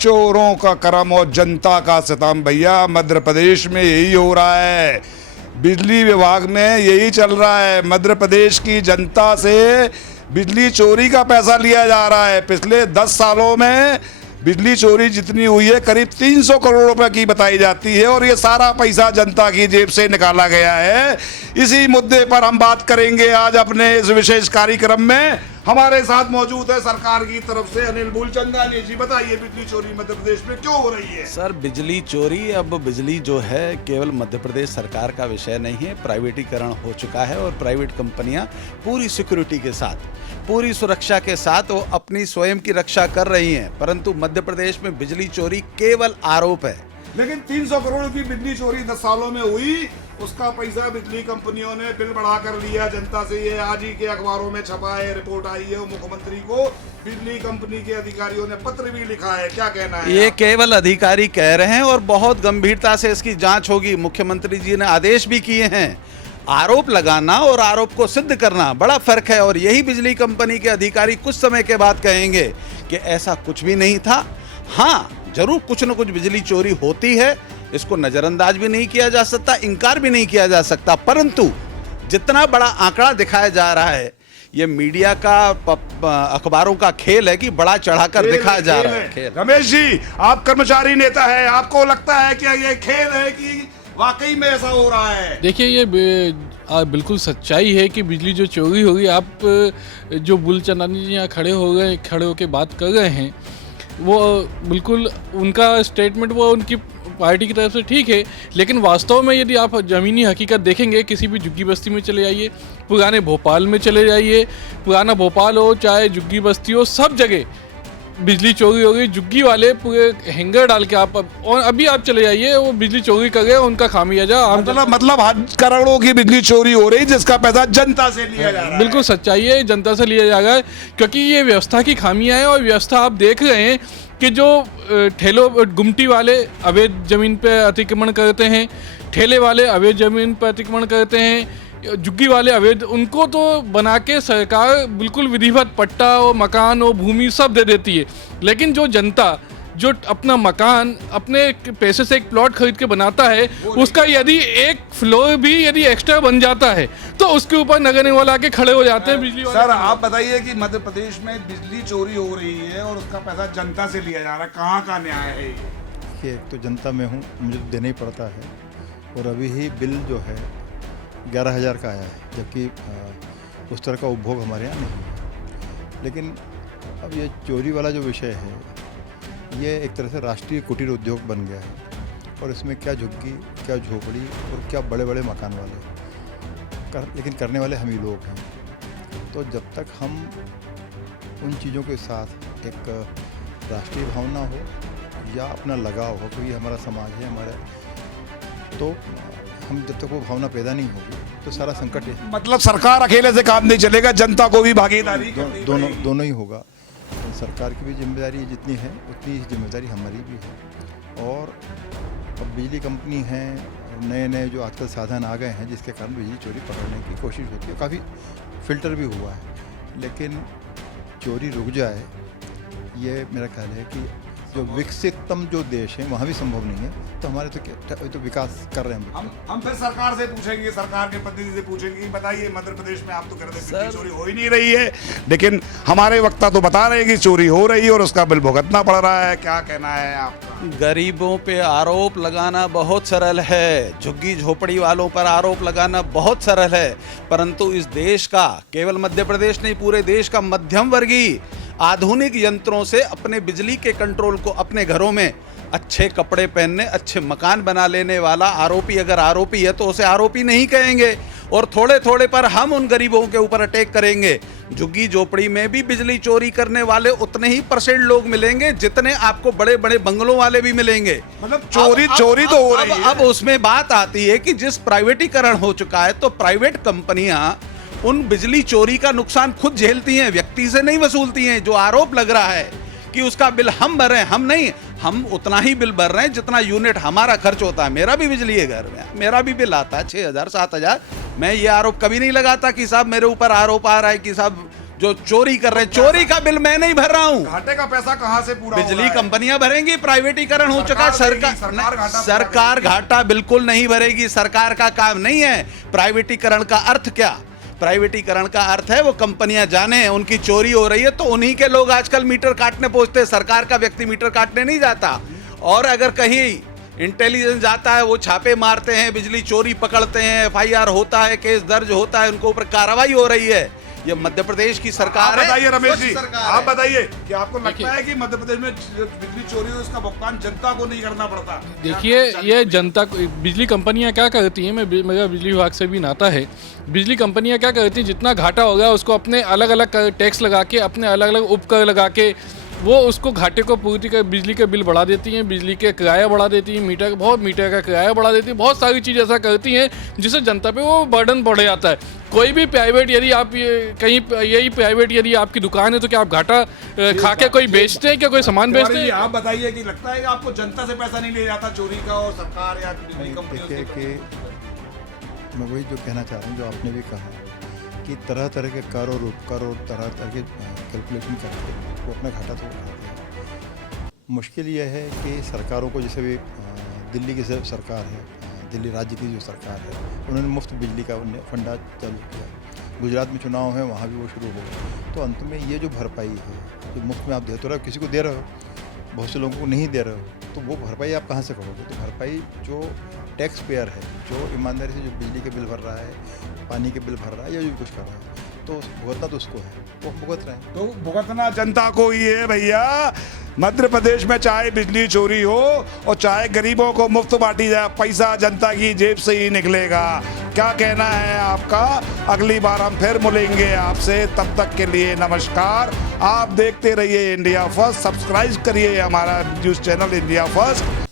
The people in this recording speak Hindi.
चोरों का करम और जनता का सितम। भैया मध्य प्रदेश में यही हो रहा है, बिजली विभाग में यही चल रहा है। मध्य प्रदेश की जनता से बिजली चोरी का पैसा लिया जा रहा है। पिछले 10 सालों में बिजली चोरी जितनी हुई है करीब 300 करोड़ रुपए की बताई जाती है, और ये सारा पैसा जनता की जेब से निकाला गया है। इसी मुद्दे पर हम बात करेंगे आज अपने इस विशेष कार्यक्रम में। हमारे साथ मौजूद है सरकार की तरफ से अनिल मूलचंदानी जी। बताइए बिजली चोरी मध्य प्रदेश में क्यों हो रही है? सर, बिजली चोरी, अब बिजली जो है केवल मध्य प्रदेश सरकार का विषय नहीं है। प्राइवेटीकरण हो चुका है और प्राइवेट कंपनियां पूरी सिक्योरिटी के साथ, पूरी सुरक्षा के साथ वो अपनी स्वयं की रक्षा कर रही हैं। परंतु मध्य प्रदेश में बिजली चोरी केवल आरोप है। लेकिन 300 करोड़ की बिजली चोरी 10 सालों में हुई, उसका पैसा बिजली कंपनियों ने बिल बढ़ा कर लिया जनता से। ये आज ही के अखबारों में छपा है, रिपोर्ट आई है। मुख्यमंत्री को बिजली कंपनी के अधिकारियों ने पत्र भी लिखा है। क्या कहना है? ये केवल अधिकारी कह रहे हैं और बहुत गंभीरता से इसकी जांच होगी। मुख्यमंत्री जी ने आदेश भी किए हैं। आरोप लगाना और आरोप को सिद्ध करना बड़ा फर्क है, और यही बिजली कंपनी के अधिकारी कुछ समय के बाद कहेंगे कि ऐसा कुछ भी नहीं था। हाँ, जरूर कुछ न कुछ बिजली चोरी होती है, इसको नजरअंदाज भी नहीं किया जा सकता, इनकार भी नहीं किया जा सकता। परंतु जितना बड़ा आंकड़ा दिखाया जा रहा है, ये मीडिया का, अखबारों का खेल है कि बड़ा चढ़ाकर दिखाया जा रहा है। रमेश जी, आप कर्मचारी नेता है, आपको लगता है कि ये खेल है कि वाकई में ऐसा हो रहा है? देखिए, ये बिल्कुल सच्चाई है कि बिजली जो चोरी होगी, आप जो मूलचंदानी जी यहाँ खड़े होकर बात कर रहे हैं, वो बिल्कुल उनका स्टेटमेंट, वो उनकी पार्टी की तरफ से ठीक है। लेकिन वास्तव में यदि आप ज़मीनी हकीकत देखेंगे, किसी भी झुग्गी बस्ती में चले जाइए, पुराने भोपाल में चले जाइए, पुराना भोपाल हो चाहे झुग्गी बस्ती हो, सब जगह बिजली चोरी हो गई। झुग्गी वाले पूरे हैंगर डाल के और अभी आप चले जाइए, वो बिजली चोरी कर गए, उनका खामियाजा मतलब करोड़ों की बिजली चोरी हो रही, जिसका पैसा जनता से लिया जा रहा है। बिल्कुल सच्चाई है, जनता से लिया जा रहा है, क्योंकि ये व्यवस्था की खामियां है। और व्यवस्था आप देख रहे हैं कि जो गुमटी वाले अवैध जमीन पे अतिक्रमण करते हैं, ठेले वाले अवैध जमीन पर अतिक्रमण करते हैं, झुग्गी वाले अवैध, उनको तो बना के सरकार बिल्कुल विधिवत पट्टा और मकान और भूमि सब दे देती है। लेकिन जो जनता जो अपना मकान अपने पैसे से एक प्लॉट खरीद के बनाता है, उसका यदि एक फ्लोर भी यदि एक्स्ट्रा बन जाता है तो उसके ऊपर नगर निगम वाले आके खड़े हो जाते हैं बिजली वाले। सर, आप बताइए कि मध्य प्रदेश में बिजली चोरी हो रही है और उसका पैसा जनता से लिया जा रहा है, कहाँ का न्याय है? देखिए, एक तो जनता में हूँ, मुझे तो देना ही पड़ता है, और अभी ही बिल जो है 11,000 का आया है, जबकि उस तरह का उपभोग हमारे यहाँ नहीं है। लेकिन अब ये चोरी वाला जो विषय है, ये एक तरह से राष्ट्रीय कुटीर उद्योग बन गया है, और इसमें क्या झुग्गी, क्या झोपड़ी और क्या बड़े बड़े मकान वाले लेकिन करने वाले हम ही लोग हैं। तो जब तक हम उन चीज़ों के साथ एक राष्ट्रीय भावना हो या अपना लगाव हो, क्योंकि हमारा समाज है हमारा, तो हम जब तक वो भावना पैदा नहीं होगी तो सारा संकट है। मतलब सरकार अकेले से काम नहीं चलेगा, जनता को भी भागीदारी दोनों ही होगा। सरकार की भी जिम्मेदारी जितनी है उतनी ही जिम्मेदारी हमारी भी है। और अब बिजली कंपनी हैं, नए नए जो आजकल साधन आ गए हैं, जिसके कारण बिजली चोरी पकड़ने की कोशिश होती है, काफ़ी फिल्टर भी हुआ है। लेकिन चोरी रुक जाए, ये मेरा ख्याल है कि जो विकसिततम जो देश है वहाँ भी संभव नहीं है। तो हमारे तो विकास कर रहे हैं हम फिर सरकार से पूछेंगे, सरकार के प्रतिनिधि से पूछेंगे, बताइए मध्य प्रदेश में आप तो कह रहे थे बिजली चोरी हो ही नहीं रही है, लेकिन हमारे वक्ता तो बता रहे हैं कि चोरी हो रही है और उसका बिल भुगतना पड़ रहा है। क्या कहना है आपका? गरीबों पे आरोप लगाना बहुत सरल है, झुग्गी झोपड़ी वालों पर आरोप लगाना बहुत सरल है, परंतु इस देश का, केवल मध्य प्रदेश नहीं पूरे देश का मध्यम वर्गीय आधुनिक यंत्रों से अपने बिजली के कंट्रोल को अपने घरों में अच्छे कपड़े पहनने, अच्छे मकान बना लेने वाला आरोपी अगर आरोपी है तो उसे आरोपी नहीं कहेंगे, और थोड़े थोड़े पर हम उन गरीबों के ऊपर अटैक करेंगे। झुग्गी झोपड़ी में भी बिजली चोरी करने वाले उतने ही % लोग मिलेंगे जितने आपको बड़े बड़े बंगलों वाले भी मिलेंगे। मतलब चोरी तो हो रही है। अब उसमें बात आती है कि जिस प्राइवेटीकरण हो चुका है, तो प्राइवेट कंपनियां उन बिजली चोरी का नुकसान खुद झेलती हैं, व्यक्ति से नहीं वसूलती हैं। जो आरोप लग रहा है कि उसका बिल हम भर रहे हैं, हम नहीं, हम उतना ही बिल भर रहे हैं जितना यूनिट हमारा खर्च होता है। मेरा भी बिजली है घर में, मेरा भी बिल आता है 6,000 7,000। मैं ये आरोप कभी नहीं लगाता कि साहब मेरे ऊपर आरोप आ रहा है कि साहब जो चोरी कर रहे हैं, चोरी का बिल मैं नहीं भर रहा हूं, घाटे का पैसा कहां से पूरा हो बिजली रहा है? कंपनियां भरेंगी, प्राइवेटीकरण हो चुका है। सरकार घाटा सरकार घाटा बिल्कुल नहीं भरेगी, सरकार का काम नहीं है। प्राइवेटीकरण का अर्थ क्या? प्राइवेटीकरण का अर्थ है वो कंपनियां जाने उनकी चोरी हो रही है तो उन्हीं के लोग आजकल मीटर काटने पहुंचते हैं, सरकार का व्यक्ति मीटर काटने नहीं जाता। और अगर कहीं इंटेलिजेंस जाता है, वो छापे मारते हैं, बिजली चोरी पकड़ते हैं, FIR होता है, केस दर्ज होता है, उनके ऊपर कार्रवाई हो रही है। ये मध्य प्रदेश की सरकार है। बताइए रमेश जी, स्वच्छ सरकार आप है। बताइए कि आपको लगता है कि मध्य प्रदेश में बिजली चोरी हो इसका भुगतान जनता को नहीं करना पड़ता? देखिए, ये जनता को, बिजली कंपनियां क्या करती हैं, मेरा बिजली विभाग से भी नाता है। बिजली कंपनियां क्या करती हैं, जितना घाटा होगा उसको अपने अलग अलग टैक्स लगा के, अपने अलग अलग उपकर लगा के वो उसको घाटे को पूर्ति कर बिजली के बिल बढ़ा देती हैं, बिजली के किराया बढ़ा देती हैं, मीटर का किराया बढ़ा देती हैं, बहुत सारी चीज़ ऐसा करती हैं जिससे जनता पे वो बर्डन बढ़ जाता है। कोई भी प्राइवेट, यदि आप कहीं यही प्राइवेट यदि आपकी दुकान है तो क्या आप घाटा खा के कोई बेचते हैं, क्या कोई सामान बेचते हैं? आप बताइए कि लगता है कि आपको जनता से पैसा नहीं ले जाता चोरी का, और सरकार या बिजली कंपनी? देखिए कि मैं वही जो कहना चाह रहा हूँ, जो आपने भी कहा कि तरह तरह के कर और उपकर और तरह तरह के कैलकुलेशन करके वो अपना घाटा तो उठाते हैं। मुश्किल यह है कि सरकारों को, जैसे भी दिल्ली की सरकार है, दिल्ली राज्य की जो सरकार है, उन्होंने मुफ्त बिजली का फंडा चालू किया। गुजरात में चुनाव है, वहाँ भी वो शुरू हो गया। तो अंत में ये जो भरपाई है, जो मुफ्त में आप दे तो रहे हो, किसी को दे रहे हो, बहुत से लोगों को नहीं दे रहे हो, तो वो भरपाई आप कहाँ से करोगे? तो भरपाई जो टैक्स पेयर है, जो ईमानदारी से जो बिजली के बिल भर रहा है, पानी के बिल भर रहा है या जो कुछ कर रहा है, तो भुगतना तो उसको है, वो भुगत रहे हैं। तो भुगतना जनता को ही है भैया। मध्य प्रदेश में चाहे बिजली चोरी हो और चाहे गरीबों को मुफ्त बांटी जाए, पैसा जनता की जेब से ही निकलेगा। क्या कहना है आपका? अगली बार हम फिर मिलेंगे आपसे, तब तक के लिए नमस्कार। आप देखते रहिए इंडिया फर्स्ट, सब्सक्राइब करिए हमारा न्यूज़ चैनल इंडिया फर्स्ट।